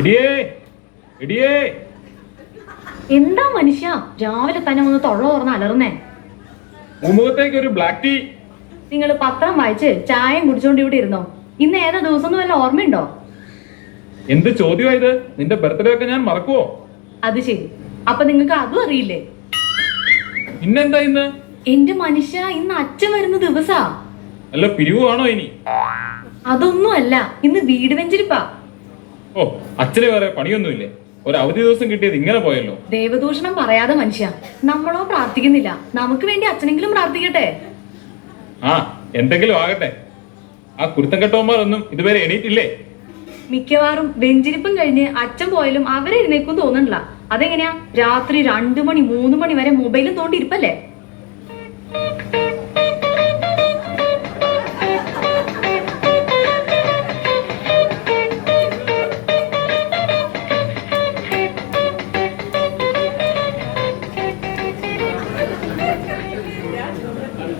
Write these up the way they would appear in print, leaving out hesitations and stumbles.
ഇടിയേ ഇടിയേ എന്താ മനുഷ്യ രാവിലെ തന്നെ ഒന്ന് തൊള്ള തുറന്ന് അലർന്നേ? മുഖത്തേക്ക് ഒരു ബ്ലാക്ക് ടീ. നിങ്ങൾ പത്രം വായിച്ച് ചായയും കുടിച്ചോണ്ട് ഇവിടെ ഇരുന്നോ? ഇന്ന് ഏതാ ദിവസം വല്ല ഓർമ്മയുണ്ടോ? എന്ത് ചോദ്യമായത്? നിന്റെ ബർത്ത്ഡേ ഒക്കെ ഞാൻ മറക്കുവോ? അത് ശരി, അപ്പൊ നിങ്ങൾക്ക് അതും അറിയില്ലേ? ഇന്നെന്താ ഇന്ന്? എന്റെ മനുഷ്യ, ഇന്ന് അച്ഛൻ വരുന്ന ദിവസാ. അല്ല പിരിവാണോ ഇനി? അതൊന്നും അല്ല, ഇന്ന് വീട് വെഞ്ചരിപ്പാ. ഓ, അച്ഛന് വേറെ പണിയൊന്നുമില്ലേ? ഒരു അവധി ദിവസം കിട്ടിയത് ഇങ്ങനെ പോയല്ലോ. ദേവദൂഷണം പറയാതെ മനുഷ്യ, നമ്മളോ പ്രാർത്ഥിക്കുന്നില്ല, നമുക്ക് വേണ്ടി അച്ഛനെങ്കിലും പ്രാർത്ഥിക്കട്ടെ. ആ, എന്തെങ്കിലും ആകട്ടെ. ആ കുരുത്തം കെട്ടവന്മാരൊന്നും ഇതുവരെ എണീറ്റില്ലേ? മിക്കവാറും വെഞ്ചരിപ്പും കഴിഞ്ഞ് അച്ഛൻ പോയാലും അവരെ എഴുന്നേക്കും തോന്നണില്ല. അതെങ്ങനെയാ? രാത്രി 2 മണി 3 മണി വരെ മൊബൈലും തോണ്ടിയിരിപ്പല്ലേ?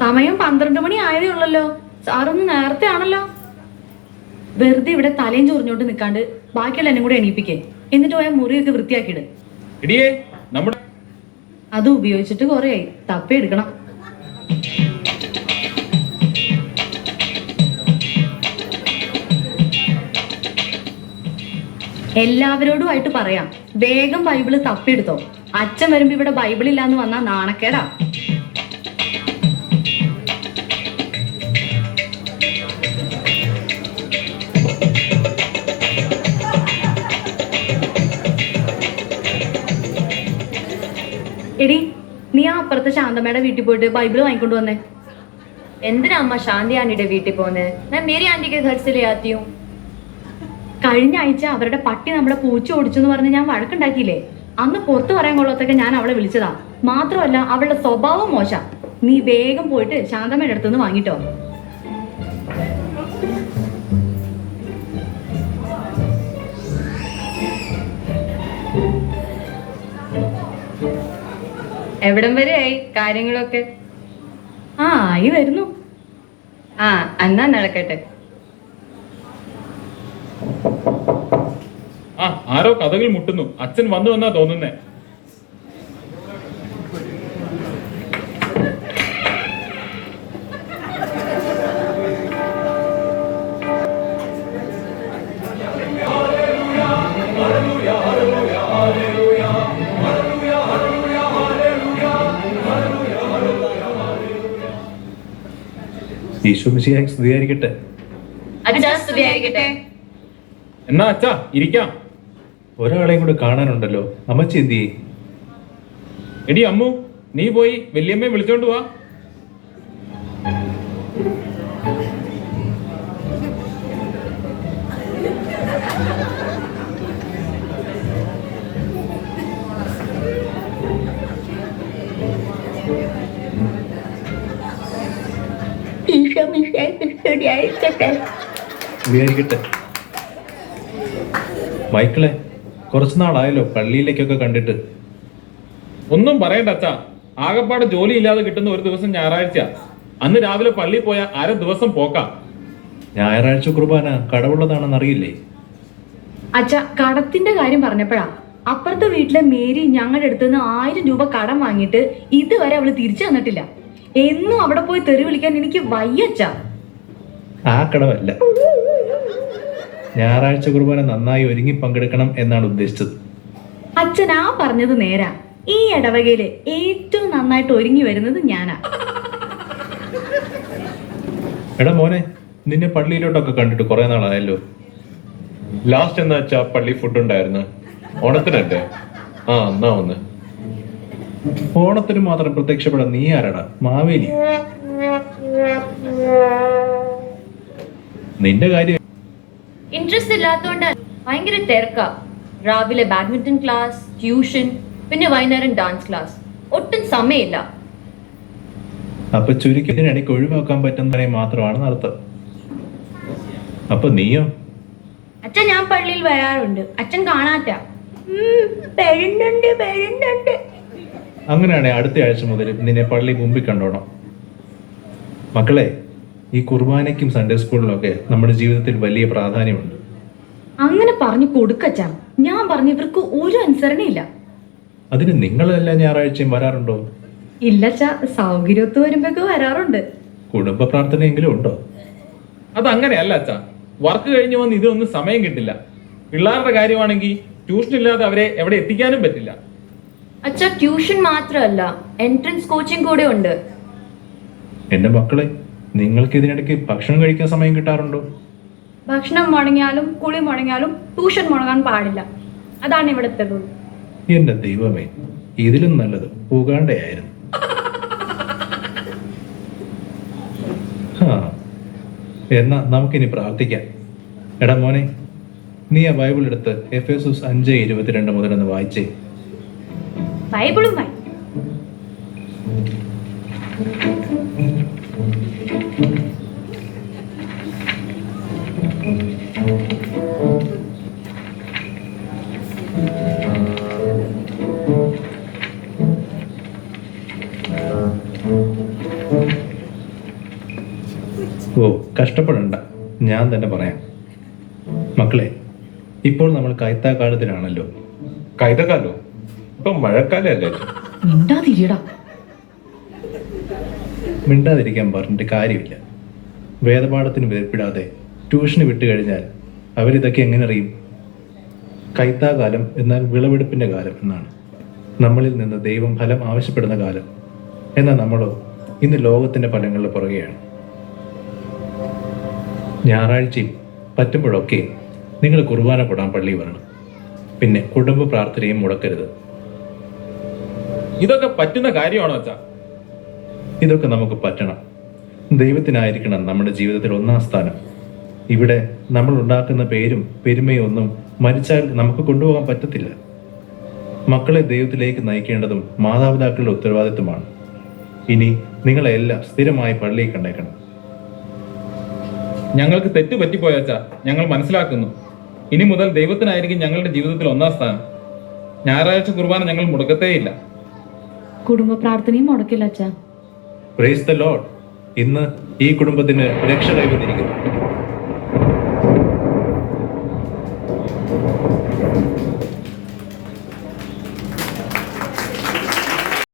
സമയം 12 മണി ആയതേ ഉള്ളല്ലോ. സാറൊന്ന് നേരത്തെ ആണല്ലോ. വെറുതെ ഇവിടെ തലയും ചൊറിഞ്ഞോണ്ട് നിൽക്കാണ്ട് ബാക്കിയുള്ള എന്നെ കൂടെ എണീപ്പിക്കേ. എന്നിട്ട് പോയാൽ മുറിയൊക്കെ വൃത്തിയാക്കിയിട്. ഇടിയേ, നമ്മുടെ അത് ഉപയോഗിച്ചിട്ട് കുറേയായി, തപ്പി എടുക്കണം. എല്ലാവരോടുമായിട്ട് പറയാം, വേഗം ബൈബിള് തപ്പിയെടുത്തോ. അച്ഛൻ വരുമ്പോ ഇവിടെ ബൈബിൾ ഇല്ലാന്ന് വന്നാ നാണക്കേടാ. എടി, നീ ആ അപ്പുറത്തെ ശാന്തമ്മയുടെ വീട്ടിൽ പോയിട്ട് ബൈബിള് വാങ്ങിക്കൊണ്ട് വന്നേ. എന്തിനാ അമ്മ ശാന്തി ആന്റിയുടെ വീട്ടിൽ പോകുന്നത്? ഞാൻ മേരി ആന്റിക്ക് घर से ले आती हूँ. കഴിഞ്ഞ ആഴ്ച അവരുടെ പട്ടി നമ്മളെ പൂച്ച ഓടിച്ചു എന്ന് പറഞ്ഞ് ഞാൻ വഴക്കുണ്ടാക്കിയില്ലേ? അന്ന് പുറത്തു പറയാൻ കൊള്ളത്തൊക്കെ ഞാൻ അവളെ വിളിച്ചതാ. മാത്രമല്ല അവളുടെ സ്വഭാവം മോശം. നീ വേഗം പോയിട്ട് ശാന്തമ്മയുടെ അടുത്തുനിന്ന് വാങ്ങിട്ടോ. എവിടം വരെയായി കാര്യങ്ങളൊക്കെ? ആ, ആയി വരുന്നു. ആ, എന്നാ നടക്കട്ടെ. ആ, ആരോ കഥകൾ മുട്ടുന്നു. അച്ഛൻ വന്നു എന്നാ തോന്നുന്നേ. ഈശോ മിശിഹായ്ക്ക് സ്തുതിയായിരിക്കട്ടെ. അച്ഛാ സ്തുതിയായിരിക്കട്ടെ. എന്നാ അച്ഛാ ഇരിക്കാം. ഒരാളെയും കൂടെ കാണാനുണ്ടല്ലോ. അമ്മച്ചി എന്ത് ചെയ്യേ? എടി അമ്മു, നീ പോയി വല്യമ്മയെ വിളിച്ചോണ്ട് വാ. സ്തുതിയായിരിക്കട്ടെ. മൈക്കിളെ, കുറച്ചു നാളായല്ലോ പള്ളിയിലേക്കൊക്കെ കണ്ടിട്ട്. ഒന്നും പറയണ്ട അച്ഛാ, ആകപ്പാട് ജോലി ഇല്ലാതെ കിട്ടുന്ന ഒരു ദിവസം ഞായറാഴ്ച. അന്ന് രാവിലെ പള്ളിയിൽ പോയ അര ദിവസം പോക്കാം. ഞായറാഴ്ച കുർബാന കടവുള്ളതാണെന്ന് അറിയില്ലേ? അച്ഛ, കടത്തിന്റെ കാര്യം പറഞ്ഞപ്പോഴാ അപ്പുറത്തെ വീട്ടിലെ മേരി ഞങ്ങളുടെ അടുത്ത് നിന്ന് 1000 രൂപ കടം വാങ്ങിയിട്ട് ഇതുവരെ അവള് തിരിച്ചു തന്നിട്ടില്ല. എന്നും അവിടെ പോയി തെറി വിളിക്കാൻ എനിക്ക് വയ്യച്ചാ. ആ കടവല്ല, ഞായറാഴ്ച കുർബാന നന്നായി ഒരുങ്ങി പങ്കെടുക്കണം എന്നാണ് ഉദ്ദേശിച്ചത്. അച്ഛൻ ആ പറഞ്ഞത് നേരാ. ഈ ഇടവകയില് ഏറ്റവും നന്നായിട്ട് ഒരുങ്ങി വരുന്നത് ഞാനാ. എടാ മോനെ, നിന്നെ പള്ളിയിലോട്ടൊക്കെ കണ്ടിട്ട് കുറെ നാളായല്ലോ. ലാസ്റ്റ് എന്നാ വെച്ചാ പള്ളി ഫുഡ് ഉണ്ടായിരുന്നു. ഓണത്തിനല്ലേ? ആ, എന്നാ ഒന്ന്. ഓണത്തിന് മാത്രം പ്രത്യക്ഷപ്പെടാൻ നീ ആരാടാ? മാവേലി? നിന്റെ കാര്യം ഇൻട്രസ്റ്റ് ഇല്ലാത്തോണ്ട് ഭയങ്കര തിരക്കാ. രാവിലെ ബാഡ്മിന്റൺ ക്ലാസ്, ട്യൂഷൻ, പിന്നെ വൈകുന്നേരം ഡാൻസ് ക്ലാസ്. ഒട്ടും സമയമില്ല. അപ്പൊ ചുരുക്കി ഇതിനിടയ്ക്ക് ഒഴിവാക്കാൻ പറ്റുന്നതിനെ മാത്രമാണ് അർത്ഥം. അപ്പൊ നീയോ? അച്ഛൻ, ഞാൻ പള്ളിയിൽ വരാറുണ്ട്. അച്ഛൻ കാണാറ്റ. വരുന്നുണ്ട്. അങ്ങനെയാണെ അടുത്ത ആഴ്ച മുതൽ നിന്നെ പള്ളി മുമ്പിൽ കണ്ടോണം. മക്കളെ, ഈ കുർബാനയ്ക്കും സൺഡേ സ്കൂളിലും ഒക്കെ നമ്മുടെ ജീവിതത്തിൽ വലിയ പ്രാധാന്യമുണ്ട്. അങ്ങനെ പറഞ്ഞു കൊടുക്കച്ചാ. ഞാൻ പറഞ്ഞ ഇവർക്ക് ഒരു അനുസരണയില്ല. അതിന് നിങ്ങളെല്ലാ ഞായറാഴ്ചയും വരാറുണ്ടോ? ഇല്ലച്ചാ, സൗകര്യത്ത് വരുമ്പോഴൊക്കെ വരാറുണ്ട്. കുടുംബ പ്രാർത്ഥനയെങ്കിലും ഉണ്ടോ? അതങ്ങനെയല്ല അച്ഛാ. വർക്ക് കഴിഞ്ഞ് വന്ന് ഇതിനൊന്നും സമയം കിട്ടില്ല. പിള്ളേരുടെ കാര്യമാണെങ്കിൽ ട്യൂഷൻ ഇല്ലാതെ അവരെ എവിടെ എത്തിക്കാനും പറ്റില്ല. അച്ഛാ, ട്യൂഷൻ മാത്രമല്ല, എൻട്രൻസ് കോച്ചിങ് കൂടെ ഉണ്ട്. എൻ്റെ മക്കളെ, നിങ്ങൾക്ക് ഇതിനിടയ്ക്ക് ഭക്ഷണം കഴിക്കാൻ സമയം കിട്ടാറുണ്ടോ? ഭക്ഷണം മുടങ്ങിയാലും കുളി മുടങ്ങിയാലും ട്യൂഷൻ മുടങ്ങാൻ പാടില്ല. അതാണ് ഇവിടുത്തെ റൂൾ. എൻ്റെ ദൈവമേ, ഇതിലും നല്ലത് പോകാണ്ടയായിരുന്നു. എന്നാ നമുക്കിനി പ്രാർത്ഥിക്കാം. എടാ മോനെ, നീ ആ ബൈബിൾ എടുത്ത് എഫേസോസ് 5:22 മുതലൊന്ന് വായിച്ചേ. ബൈബിളും വായി. ഓ, കഷ്ടപ്പെടണ്ട, ഞാൻ തന്നെ പറയാം. മക്കളെ, ഇപ്പോൾ നമ്മൾ കൈത്താക്കാലത്തിലാണല്ലോ. കൈതക്കാലോ? ഇപ്പൊ മഴക്കാലല്ലേ? മിണ്ടാതിരിയടാ. മിണ്ടാതിരിക്കാൻ പറഞ്ഞിട്ട് കാര്യമില്ല. വേദപാഠത്തിന് വേർപ്പിടാതെ ട്യൂഷന് വിട്ടു കഴിഞ്ഞാൽ അവരിതൊക്കെ എങ്ങനെ അറിയും? കൈത്താകാലം എന്നാൽ വിളവെടുപ്പിൻ്റെ കാലം എന്നാണ്. നമ്മളിൽ നിന്ന് ദൈവം ഫലം ആവശ്യപ്പെടുന്ന കാലം. എന്നാൽ നമ്മളോ ഇന്ന് ലോകത്തിൻ്റെ ഫലങ്ങളുടെ പുറകെയാണ്. ഞായറാഴ്ചയും പറ്റുമ്പോഴൊക്കെ നിങ്ങൾ കുർബാന കൂടാൻ പള്ളി വരണം. പിന്നെ കുടുംബ പ്രാർത്ഥനയും മുടക്കരുത്. ഇതൊക്കെ പറ്റുന്ന കാര്യമാണോ അച്ഛാ? ഇതൊക്കെ നമുക്ക് പറ്റണം. ദൈവത്തിനായിരിക്കണം നമ്മുടെ ജീവിതത്തിൽ ഒന്നാം സ്ഥാനം. ഇവിടെ നമ്മൾ ഉണ്ടാക്കുന്ന പേരും പെരുമയും ഒന്നും മരിച്ചാൽ നമുക്ക് കൊണ്ടുപോകാൻ പറ്റത്തില്ല. മക്കളെ ദൈവത്തിലേക്ക് നയിക്കേണ്ടതും മാതാപിതാക്കളുടെ ഉത്തരവാദിത്വമാണ്. ഇനി നിങ്ങളെല്ലാം സ്ഥിരമായി പള്ളിയിൽ കണ്ടേക്കണം. ഞങ്ങൾക്ക് തെറ്റ് പറ്റിപ്പോയ അച്ഛാ, ഞങ്ങൾ മനസ്സിലാക്കുന്നു. ഇനി മുതൽ ദൈവത്തിനായിരിക്കും ഞങ്ങളുടെ ജീവിതത്തിൽ ഒന്നാം സ്ഥാനം. ഞായറാഴ്ച കുർബാന ഞങ്ങൾ മുടക്കത്തേയില്ല. കുടുംബ പ്രാർത്ഥനയും മുടക്കില്ല അച്ഛാ. Praise the Lord. ഇന്ന് ഈ കുടുംബത്തിന് രക്ഷ കൈവന്നിരിക്കുന്നു.